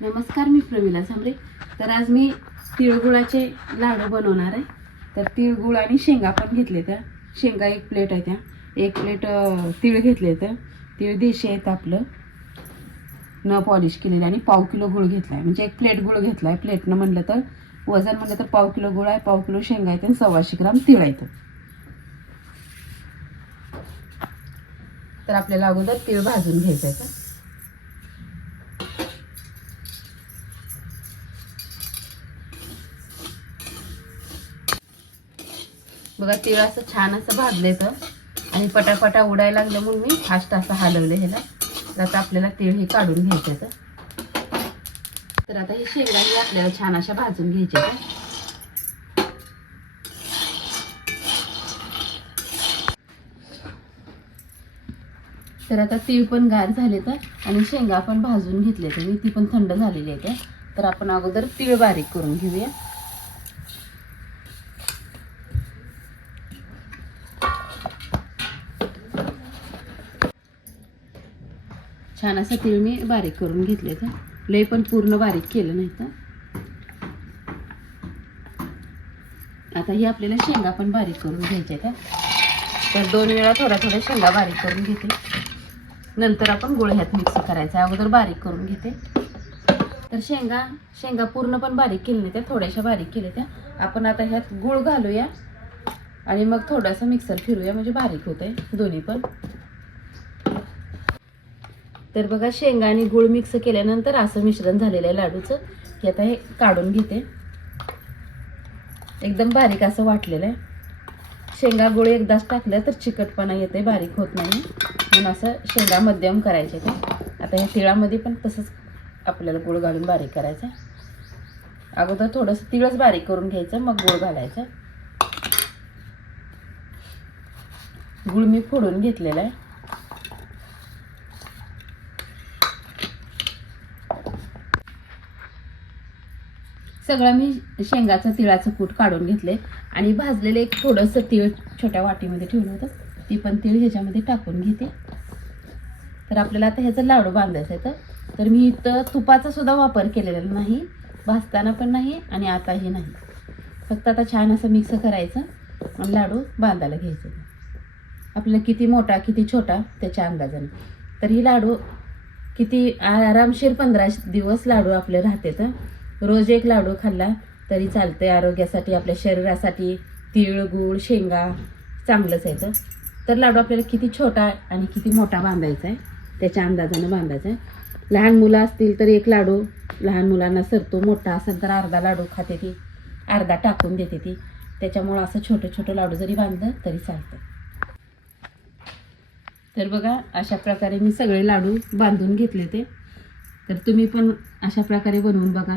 नमस्कार मी प्रमिला सांबरे तर आज मी तिळगुळाचे लाडू बनवणार आहे. तर तिळगुळ आणि शेंगा पण घेतले त्या. शेंगा एक प्लेट आहे त्या. एक प्लेट तिळ घेतले तर तिळ देशी आहेत आपलं. न पॉलिश केलेलं आणि पाव किलो गुळ घेतला आहे म्हणजे एक प्लेट गुळ घेतला आहे प्लेटनं म्हणलं तर वजन म्हणलं तर पाव किलो गुळ आहे पाव किलो शेंगा आहेत आणि सव्वाशे ग्राम तिळ आहेत. तर आपल्याला अगोदर तिळ भाजून घ्यायचं आहे का बघा तिळ असं छान असं भाजलं तर आणि पटापटा उडायला लागलं म्हणून मी फास्ट असं हलवलं ह्याला. तर आता आपल्याला तिळ हे काढून घ्यायचं तर आता हे शेंगाही आपल्याला छान अशा भाजून घ्यायच्या तर आता तीळ पण गार झाले तर आणि शेंगा पण भाजून घेतले तर मी ती पण थंड झालेली आहे तर आपण अगोदर तीळ बारीक करून घेऊया. छान असं तीळ मी बारीक करून घेतले तर लय पण पूर्ण बारीक केलं नाही तर. आता ही आपल्याला शेंगा पण बारीक करून घ्यायच्या त्या तर दोन वेळा थोड्या थोड्या शेंगा बारीक करून घेते. नंतर आपण गुळ ह्यात मिक्स करायचा. अगोदर बारीक करून घेते. तर शेंगा शेंगा पूर्ण पण बारीक केली नाही त्या थोड्याशा बारीक केल्या त्या. आपण आता ह्यात गुळ घालूया. आणि मग थोडासा मिक्सर फिरूया म्हणजे बारीक होते दोन्ही पण. तर बघा शेंगा आणि गुळ मिक्स केल्यानंतर असं मिश्रण झालेलं आहे लाडूचं. की आता हे काढून घेते. एकदम बारीक असं वाटलेलं आहे. शेंगा गुळ एकदाच टाकलं तर चिकटपणा येते बारीक होत नाही. म्हणून असं शेंगा मध्यम करायचे ते. आता ह्या तिळामध्ये पण तसंच आपल्याला गुळ घालून बारीक करायचं अगोदर थोडंसं तिळच बारीक करून घ्यायचं मग गुळ घालायचं. गुळ मी फोडून घेतलेला आहे. सगळं मी शेंगाचं तिळाचं कूट काढून घेतले आणि भाजलेलं एक थोडंसं तीळ छोट्या वाटीमध्ये ठेवलं होतं. ती पण तीळ ह्याच्यामध्ये टाकून घेते. तर आपल्याला आता ह्याचं लाडू बांधायचं आहे तर. तर मी इथं तुपाचा सुद्धा वापर केलेला नाही भाजताना पण नाही आणि आताही नाही. फक्त आता छान असं मिक्स करायचं आणि लाडू बांधायला घ्यायचं. आपल्याला किती मोठा किती छोटा त्याच्या अंदाजाने. तर ही लाडू किती आरामशीर पंधरा दिवस लाडू आपले राहते तर रोज एक लाडू खाल्ला तरी चालते आरोग्यासाठी आपल्या शरीरासाठी तीळ गूळ शेंगा चांगलंच आहे तर. तर लाडू आपल्याला किती छोटा आणि किती मोठा बांधायचा आहे त्याच्या अंदाजानं बांधायचा आहे. लहान मुलं असतील तर एक लाडू लहान मुलांना सरतो मोठा असेल तर अर्धा लाडू खाते ती अर्धा टाकून देते ती. त्याच्यामुळं असं छोटं छोटं लाडू जरी बांधलं तरी चालतं तर बघा अशा प्रकारे मी सगळे लाडू बांधून घेतले ते. तर तुम्ही पण अशा प्रकारे बनवून बघा.